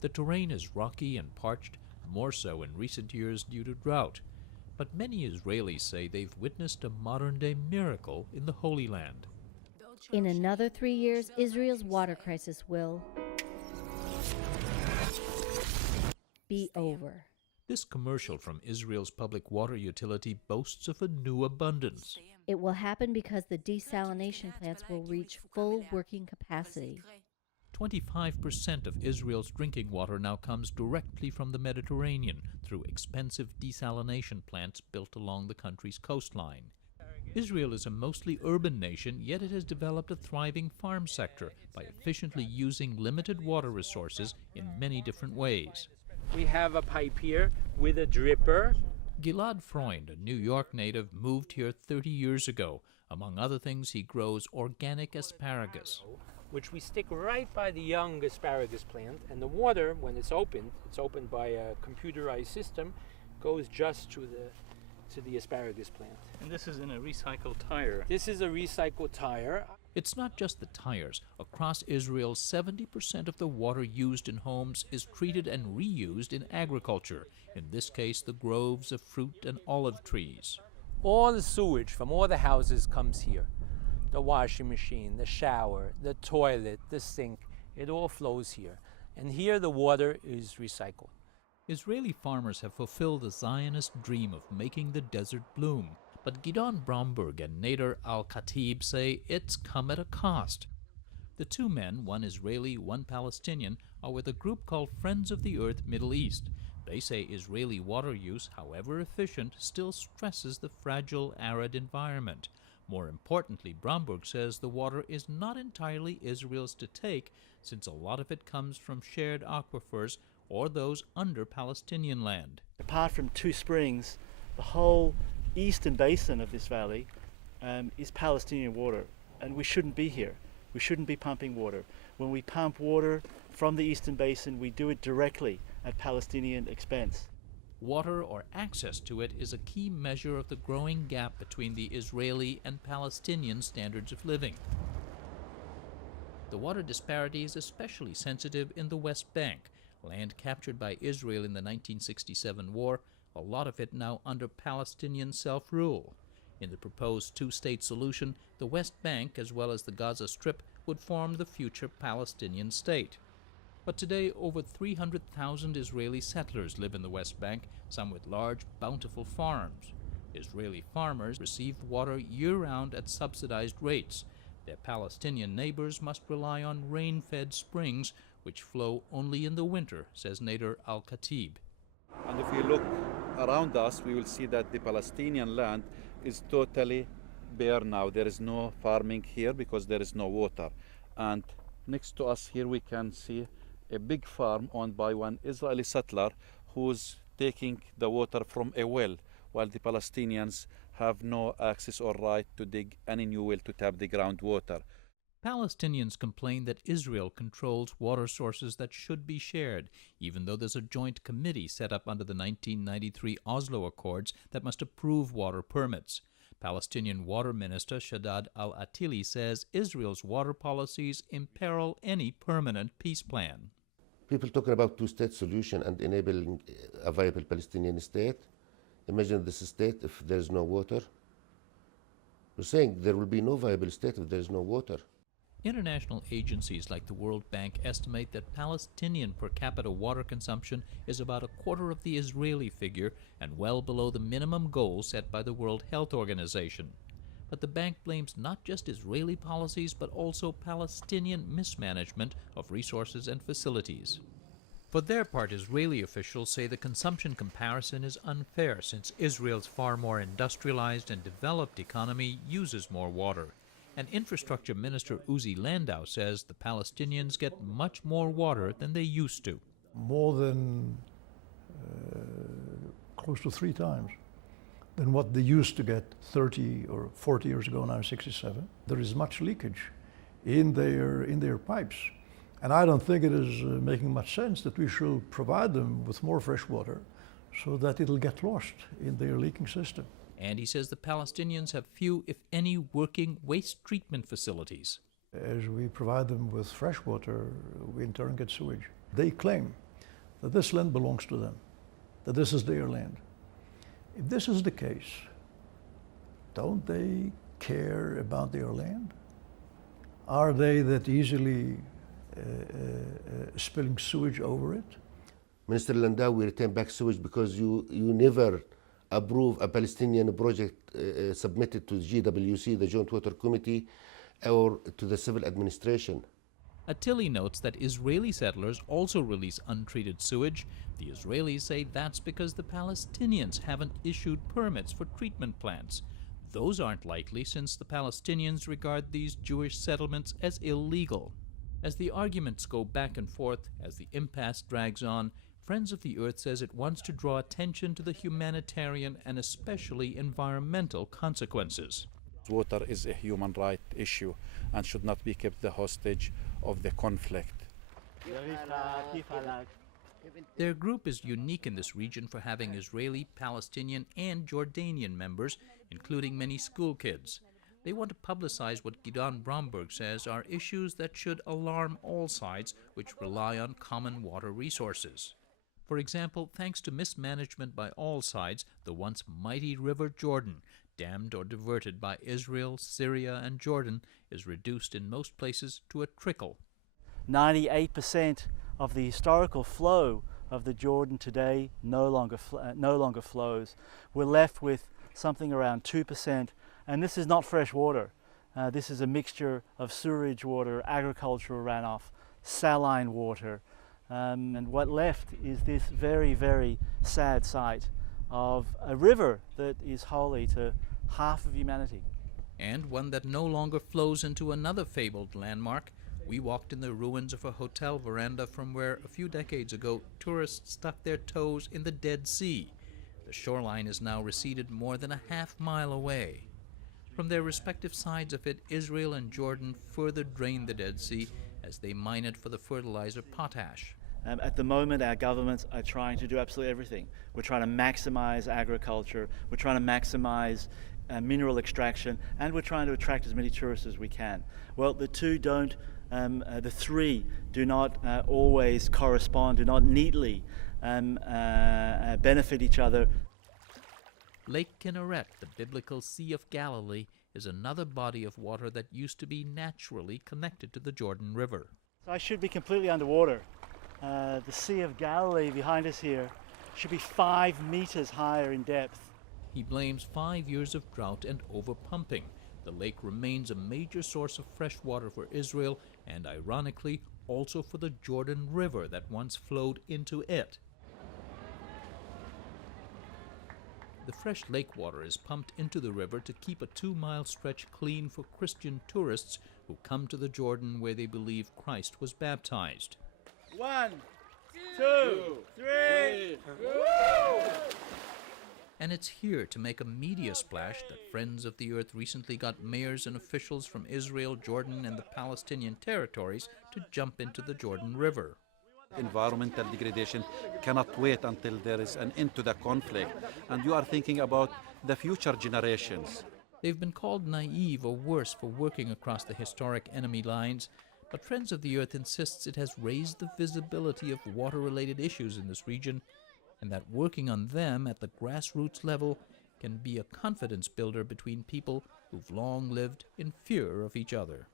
The terrain is rocky and parched, more so in recent years due to drought. But many Israelis say they've witnessed a modern-day miracle in the Holy Land. In another 3 years, Israel's water crisis will be over. This commercial from Israel's public water utility boasts of a new abundance. It will happen because the desalination plants will reach full working capacity. 25% of Israel's drinking water now comes directly from the Mediterranean through expensive desalination plants built along the country's coastline. Israel is a mostly urban nation, yet it has developed a thriving farm sector by efficiently using limited water resources in many different ways. We have a pipe here with a dripper. Gilad Freund, a New York native, moved here 30 years ago. Among other things, he grows organic asparagus, which we stick right by the young asparagus plant, and the water, when it's opened by a computerized system, goes just to the asparagus plant. And this is in a recycled tire. This is a recycled tire. It's not just the tires. Across Israel, 70% of the water used in homes is treated and reused in agriculture, in this case the groves of fruit and olive trees. All the sewage from all the houses comes here. The washing machine, the shower, the toilet, the sink, it all flows here. And here the water is recycled. Israeli farmers have fulfilled the Zionist dream of making the desert bloom. But Gidon Bromberg and Nader Al-Khatib say it's come at a cost. The two men, one Israeli, one Palestinian, are with a group called Friends of the Earth Middle East. They say Israeli water use, however efficient, still stresses the fragile, arid environment. More importantly, Bromberg says the water is not entirely Israel's to take, since a lot of it comes from shared aquifers or those under Palestinian land. Apart from two springs, the whole eastern basin of this valley is Palestinian water, and we shouldn't be here. We shouldn't be pumping water. When we pump water from the eastern basin, we do it directly at Palestinian expense. Water, or access to it, is a key measure of the growing gap between the Israeli and Palestinian standards of living. The water disparity is especially sensitive in the West Bank, land captured by Israel in the 1967 war, a lot of it now under Palestinian self-rule. In the proposed two-state solution, the West Bank, as well as the Gaza Strip, would form the future Palestinian state. But today, over 300,000 Israeli settlers live in the West Bank, some with large, bountiful farms. Israeli farmers receive water year-round at subsidized rates. Their Palestinian neighbors must rely on rain-fed springs, which flow only in the winter, says Nader Al-Khatib. And if we look around us, we will see that the Palestinian land is totally bare now. There is no farming here because there is no water. And next to us here we can see a big farm owned by one Israeli settler who's taking the water from a well, while the Palestinians have no access or right to dig any new well to tap the groundwater. Palestinians complain that Israel controls water sources that should be shared, even though there's a joint committee set up under the 1993 Oslo Accords that must approve water permits. Palestinian Water Minister Shaddad al-Attili says Israel's water policies imperil any permanent peace plan. People talking about two-state solution and enabling a viable Palestinian state. Imagine this state if there is no water. We're saying there will be no viable state if there is no water. International agencies like the World Bank estimate that Palestinian per capita water consumption is about a quarter of the Israeli figure and well below the minimum goal set by the World Health Organization. But the bank blames not just Israeli policies but also Palestinian mismanagement of resources and facilities. For their part, Israeli officials say the consumption comparison is unfair since Israel's far more industrialized and developed economy uses more water. And Infrastructure Minister Uzi Landau says the Palestinians get much more water than they used to. More than close to 3 times than what they used to get 30 or 40 years ago, now 67. There is much leakage in their pipes. And I don't think it is making much sense that we should provide them with more fresh water so that it'll get lost in their leaking system. And he says the Palestinians have few, if any, working waste treatment facilities. As we provide them with fresh water, we in turn get sewage. They claim that this land belongs to them, that this is their land. If this is the case, don't they care about their land? Are they that easily spilling sewage over it? Minister Landau, we return back sewage because you never approve a Palestinian project submitted to GWC, the Joint Water Committee, or to the civil administration. Attili notes that Israeli settlers also release untreated sewage. The Israelis say that's because the Palestinians haven't issued permits for treatment plants. Those aren't likely since the Palestinians regard these Jewish settlements as illegal. As the arguments go back and forth, as the impasse drags on, Friends of the Earth says it wants to draw attention to the humanitarian and especially environmental consequences. Water is a human right issue and should not be kept the hostage of the conflict. Their group is unique in this region for having Israeli, Palestinian, and Jordanian members, including many school kids. They want to publicize what Gidon Bromberg says are issues that should alarm all sides which rely on common water resources. For example, thanks to mismanagement by all sides, the once mighty River Jordan, dammed or diverted by Israel, Syria, and Jordan, is reduced in most places to a trickle. 98% of the historical flow of the Jordan today no longer flows. We're left with something around 2%, and this is not fresh water. This is a mixture of sewerage water, agricultural runoff, saline water, and what left is this very, very sad sight of a river that is holy to half of humanity. And one that no longer flows into another fabled landmark. We walked in the ruins of a hotel veranda from where, a few decades ago, tourists stuck their toes in the Dead Sea. The shoreline is now receded more than a half-mile away. From their respective sides of it, Israel and Jordan further drain the Dead Sea as they mine it for the fertilizer potash. At the moment, our governments are trying to do absolutely everything. We're trying to maximize agriculture, we're trying to maximize mineral extraction, and we're trying to attract as many tourists as we can. Well, the three do not always correspond, do not neatly benefit each other. Lake Kinneret, the biblical Sea of Galilee, is another body of water that used to be naturally connected to the Jordan River. So I should be completely underwater. The Sea of Galilee behind us here should be 5 meters higher in depth. He blames 5 years of drought and overpumping. The lake remains a major source of fresh water for Israel and, ironically, also for the Jordan River that once flowed into it. The fresh lake water is pumped into the river to keep a 2-mile stretch clean for Christian tourists who come to the Jordan where they believe Christ was baptized. 1, 2, 3. And it's here to make a media splash that Friends of the Earth recently got mayors and officials from Israel, Jordan, and the Palestinian territories to jump into the Jordan River. Environmental degradation cannot wait until there is an end to the conflict, and you are thinking about the future generations. They've been called naive or worse for working across the historic enemy lines, but Friends of the Earth insists it has raised the visibility of water-related issues in this region, and that working on them at the grassroots level can be a confidence builder between people who've long lived in fear of each other.